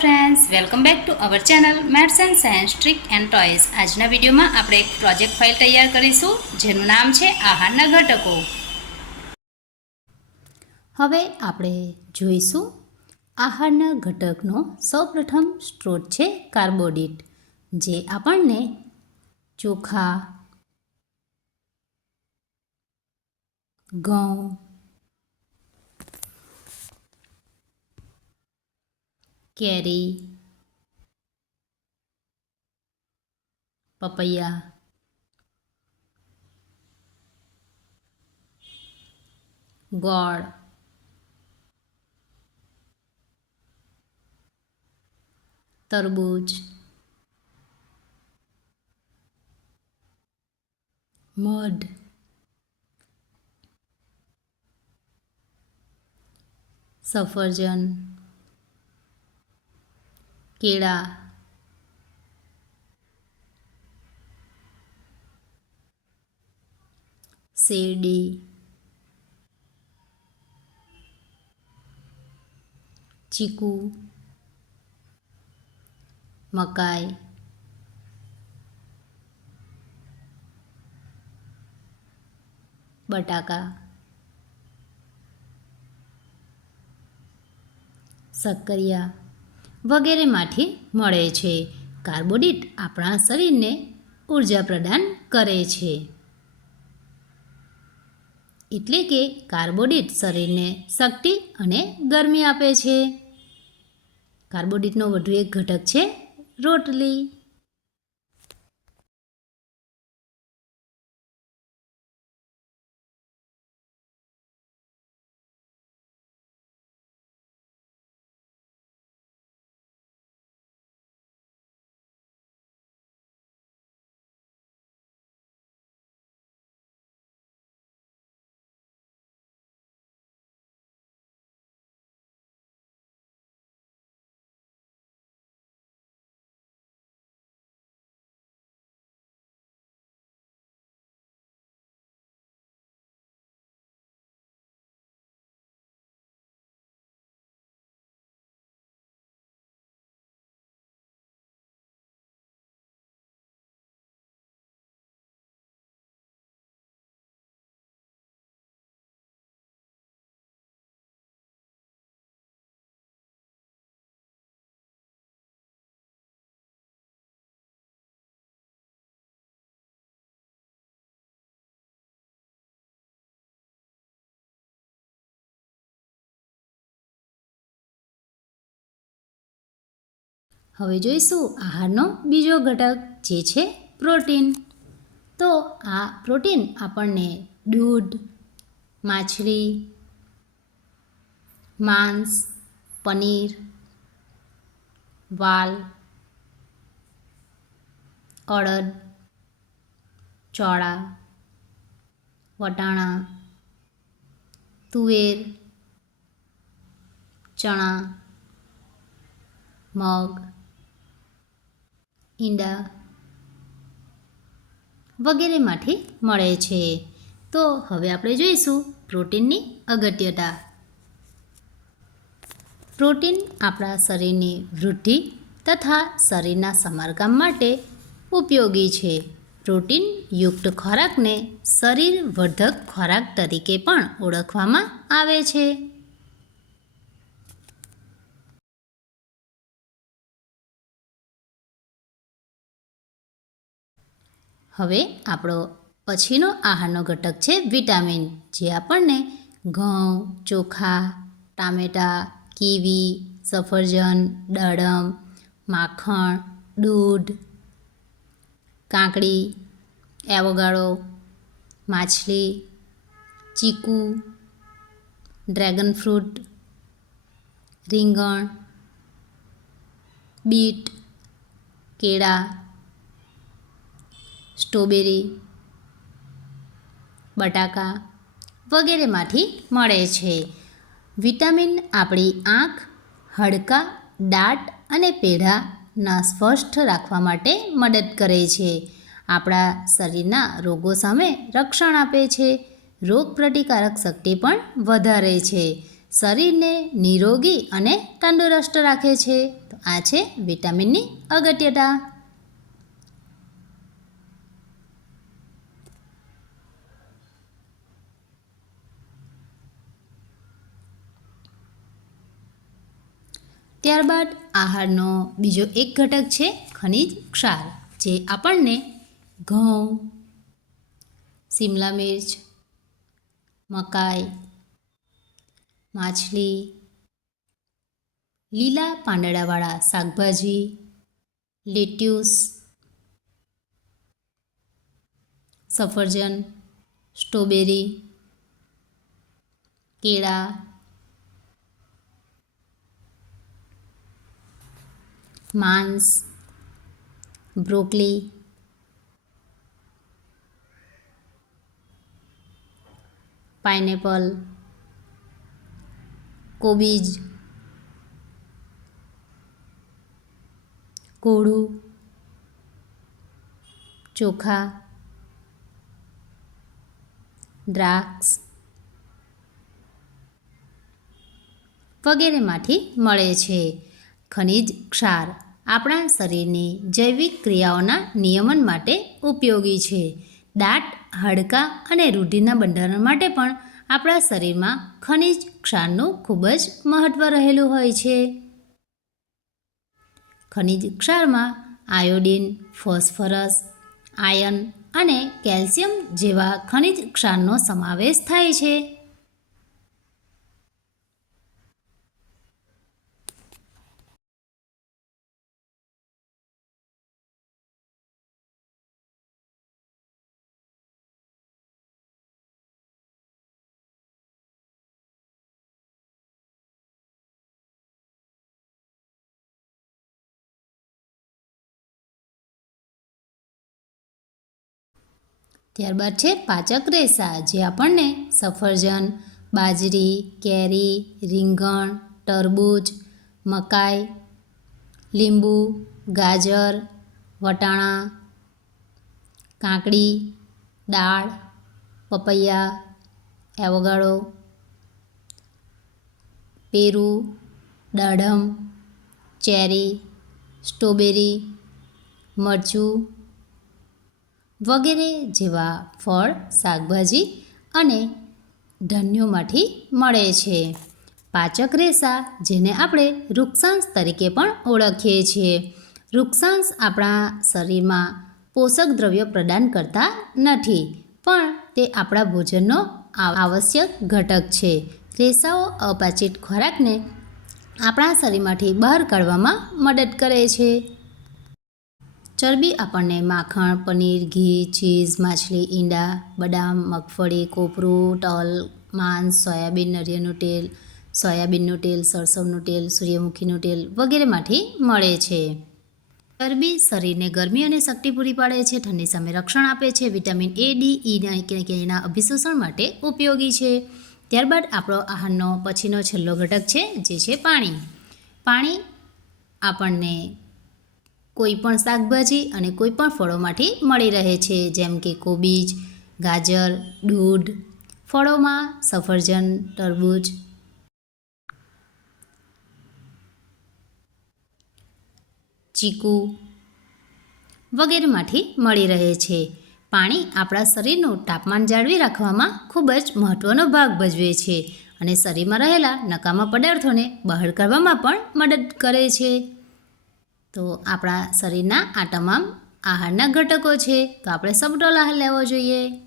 Friends, welcome back to our channel maths and science trick and toys. આજના વિડીયોમાં આપણે એક પ્રોજેક્ટ ફાઇલ તૈયાર કરીશું જેનું નામ છે આહારના ઘટકો. હવે આપણે જોઈશું આહારના ઘટકનો સૌપ્રથમ સ્ત્રોત છે કાર્બોદિત, જે આપણને ચોખા, ઘઉં, કેરી, પપૈયા, ગોળ, તરબૂચ, મધ, સફરજન, કેળા, શેરડી, ચીકુ, મકાઈ, બટાકા, શક્કરિયા વગેરેમાંથી મળે છે. કાર્બોદિત આપણા શરીરને ઉર્જા પ્રદાન કરે છે. એટલે કે કાર્બોદિત શરીરને શક્તિ અને ગરમી આપે છે. કાર્બોદિતનો વધુ એક ઘટક છે રોટલી. હવે જોઈશું આહારનો બીજો ઘટક, જે છે પ્રોટીન. તો આ પ્રોટીન આપણને દૂધ, માછલી, માંસ, પનીર, વાલ, અડદ, ચોળા, વટાણા, તુવેર, ચણા, મગ, ઈંડા વગેરેમાંથી મળે છે. તો હવે આપણે જોઈશું પ્રોટીનની અગત્યતા. પ્રોટીન આપણા શરીરની વૃદ્ધિ તથા શરીરના સમારકામ માટે ઉપયોગી છે. પ્રોટીન યુક્ત ખોરાકને શરીરવર્ધક ખોરાક તરીકે પણ ઓળખવામાં આવે છે. હવે આપણો પછીનો આહારનો ઘટક છે વિટામિન, જે આપણને ઘઉં, ચોખા, ટામેટાં, કીવી, સફરજન, દાડમ, માખણ, દૂધ, કાકડી, એવોકાડો, માછલી, ચીકુ, ડ્રેગન ફ્રૂટ, રીંગણ, બીટ, કેળા, સ્ટ્રોબેરી, બટાકા વગેરેમાંથી મળે છે. વિટામિન આપણી આંખ, હાડકાં, દાંત અને પેઢાના સ્વસ્થ રાખવા માટે મદદ કરે છે. આપણા શરીરના રોગો સામે રક્ષણ આપે છે. રોગ પ્રતિકારક શક્તિ પણ વધારે છે. શરીરને નિરોગી અને તંદુરસ્ત રાખે છે. તો આ છે વિટામિનની અગત્યતા. ત્યારબાદ આહારનો બીજો એક ઘટક છે ખનિજ ક્ષાર, જે આપણને ઘઉં, શિમલા મિર્ચ, મકાઈ, માછલી, લીલા પાંદડાવાળા શાકભાજી, લેટ્યુસ, સફરજન, સ્ટ્રોબેરી, કેળા, માંસ, બ્રોકલી, પાઇનેપલ, કોબીજ, કોળું, ચોખા, દ્રાક્ષ વગેરેમાંથી મળે છે. ખનિજ ક્ષાર આપણા શરીરની જૈવિક ક્રિયાઓના નિયમન માટે ઉપયોગી છે. દાંત, હાડકાં અને રુધિરના બંધારણ માટે પણ આપણા શરીરમાં ખનિજ ક્ષારનું ખૂબ જ મહત્ત્વ રહેલું હોય છે. ખનિજ ક્ષારમાં આયોડિન, ફોસ્ફરસ, આયર્ન અને કેલ્શિયમ જેવા ખનિજ ક્ષારનો સમાવેશ થાય છે. ત્યારબાદ છે પાચક રેસા, જે આપણને સફરજન, બાજરી, કેરી, રીંગણ, તરબૂચ, મકાઈ, લીંબુ, ગાજર, વટાણા, કાકડી, દાળ, પપૈયા, એવોકાડો, પેરું, દાડમ, ચેરી, સ્ટ્રોબેરી, મરચું વગેરે જેવા ફળ, શાકભાજી અને ધાન્યોમાંથી મળે છે. પાચક રેસા, જેને આપણે વૃક્ષાંશ તરીકે પણ ઓળખીએ છીએ. વૃક્ષાંશ આપણા શરીરમાં પોષક દ્રવ્યો પ્રદાન કરતા નથી, પણ તે આપણા ભોજનનો આવશ્યક ઘટક છે. રેસાઓ અપાચિત ખોરાકને આપણા શરીરમાંથી બહાર કાઢવામાં મદદ કરે છે. ચરબી આપણને માખણ, પનીર, ઘી, ચીઝ, માછલી, ઈંડા, બદામ, મગફળી, કોપરું, તલ, માંસ, સોયાબીન, નારિયેળનું તેલ, સોયાબીનનું તેલ, સરસવનું તેલ, સૂર્યમુખીનું તેલ વગેરેમાંથી મળે છે. ચરબી શરીરને ગરમી અને શક્તિ પૂરી પાડે છે, ઠંડી સામે રક્ષણ આપે છે, વિટામિન A, D, E કેના અભિશોષણ માટે ઉપયોગી છે. ત્યારબાદ આપણો આહારનો પછીનો છેલ્લો ઘટક છે, જે છે પાણી. પાણી આપણને કોઈ પણ શાકભાજી અને કોઈ પણ ફળોમાંથી મળી રહે છે, જેમ કે કોબીજ, ગાજર, દૂધ, ફળોમાં સફરજન, તરબૂચ, ચીકુ વગેરેમાંથી મળી રહે છે. પાણી આપણા શરીરનું તાપમાન જાળવી રાખવામાં ખૂબ જ મહત્ત્વનો ભાગ ભજવે છે અને શરીરમાં રહેલા નકામા પદાર્થોને બહાર કાઢવામાં પણ મદદ કરે છે. તો આપણા શરીરના આ તમામ આહારના ઘટકો છે, તો આપણે સમતોલ આહાર લેવો જોઈએ.